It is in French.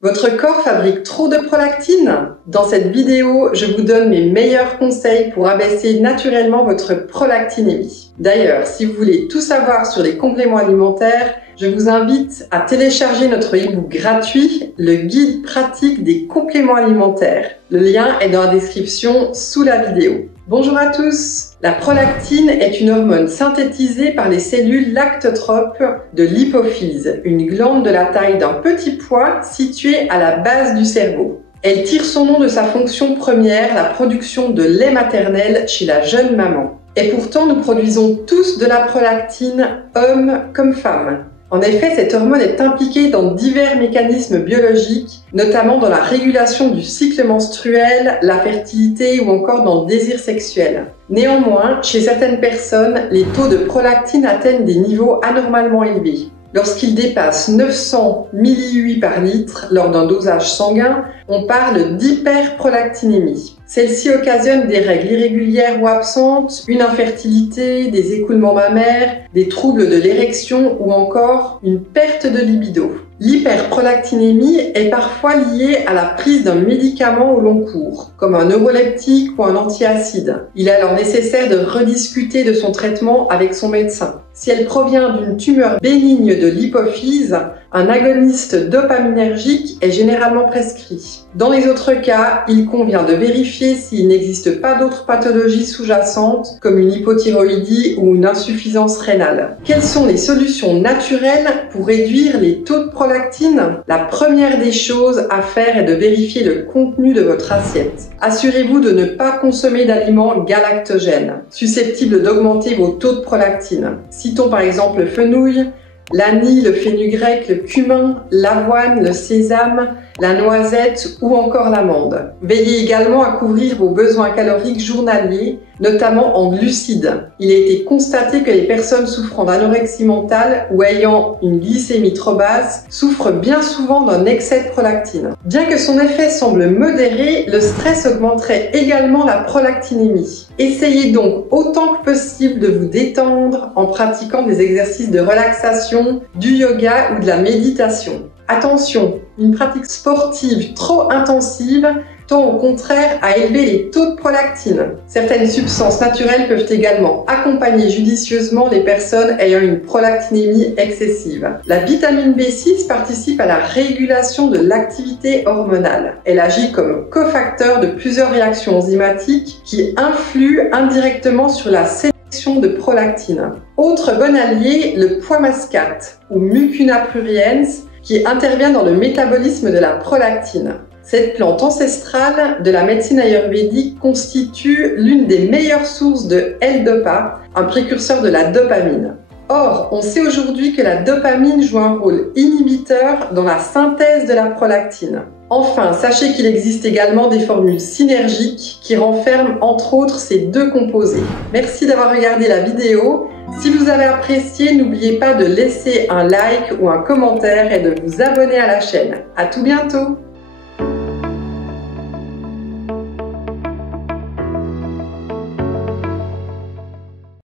Votre corps fabrique trop de prolactine? Dans cette vidéo, je vous donne mes meilleurs conseils pour abaisser naturellement votre prolactinémie. D'ailleurs, si vous voulez tout savoir sur les compléments alimentaires, je vous invite à télécharger notre e-book gratuit, le guide pratique des compléments alimentaires. Le lien est dans la description sous la vidéo. Bonjour à tous! La prolactine est une hormone synthétisée par les cellules lactotropes de l'hypophyse, une glande de la taille d'un petit pois située à la base du cerveau. Elle tire son nom de sa fonction première, la production de lait maternel chez la jeune maman. Et pourtant, nous produisons tous de la prolactine, hommes comme femmes. En effet, cette hormone est impliquée dans divers mécanismes biologiques, notamment dans la régulation du cycle menstruel, la fertilité ou encore dans le désir sexuel. Néanmoins, chez certaines personnes, les taux de prolactine atteignent des niveaux anormalement élevés. Lorsqu'ils dépassent 900 millilitres par litre lors d'un dosage sanguin, on parle d'hyperprolactinémie. Celle-ci occasionne des règles irrégulières ou absentes, une infertilité, des écoulements mammaires, des troubles de l'érection ou encore une perte de libido. L'hyperprolactinémie est parfois liée à la prise d'un médicament au long cours, comme un neuroleptique ou un antiacide. Il est alors nécessaire de rediscuter de son traitement avec son médecin. Si elle provient d'une tumeur bénigne de l'hypophyse, un agoniste dopaminergique est généralement prescrit. Dans les autres cas, il convient de vérifier s'il n'existe pas d'autres pathologies sous-jacentes comme une hypothyroïdie ou une insuffisance rénale. Quelles sont les solutions naturelles pour réduire les taux de prolactine? La première des choses à faire est de vérifier le contenu de votre assiette. Assurez-vous de ne pas consommer d'aliments galactogènes, susceptibles d'augmenter vos taux de prolactine. Citons par exemple le fenouil, l'anis, le fenugrec, le cumin, l'avoine, le sésame, la noisette ou encore l'amande. Veillez également à couvrir vos besoins caloriques journaliers, notamment en glucides. Il a été constaté que les personnes souffrant d'anorexie mentale ou ayant une glycémie trop basse souffrent bien souvent d'un excès de prolactine. Bien que son effet semble modéré, le stress augmenterait également la prolactinémie. Essayez donc autant que possible de vous détendre en pratiquant des exercices de relaxation, du yoga ou de la méditation. Attention, une pratique sportive trop intensive tend au contraire à élever les taux de prolactine. Certaines substances naturelles peuvent également accompagner judicieusement les personnes ayant une prolactinémie excessive. La vitamine B6 participe à la régulation de l'activité hormonale. Elle agit comme cofacteur de plusieurs réactions enzymatiques qui influent indirectement sur la sélection de prolactine. Autre bon allié, le pois mascate ou Mucuna pruriens qui intervient dans le métabolisme de la prolactine. Cette plante ancestrale de la médecine ayurvédique constitue l'une des meilleures sources de L-Dopa, un précurseur de la dopamine. Or, on sait aujourd'hui que la dopamine joue un rôle inhibiteur dans la synthèse de la prolactine. Enfin, sachez qu'il existe également des formules synergiques qui renferment entre autres ces deux composés. Merci d'avoir regardé la vidéo. Si vous avez apprécié, n'oubliez pas de laisser un like ou un commentaire et de vous abonner à la chaîne. À tout bientôt!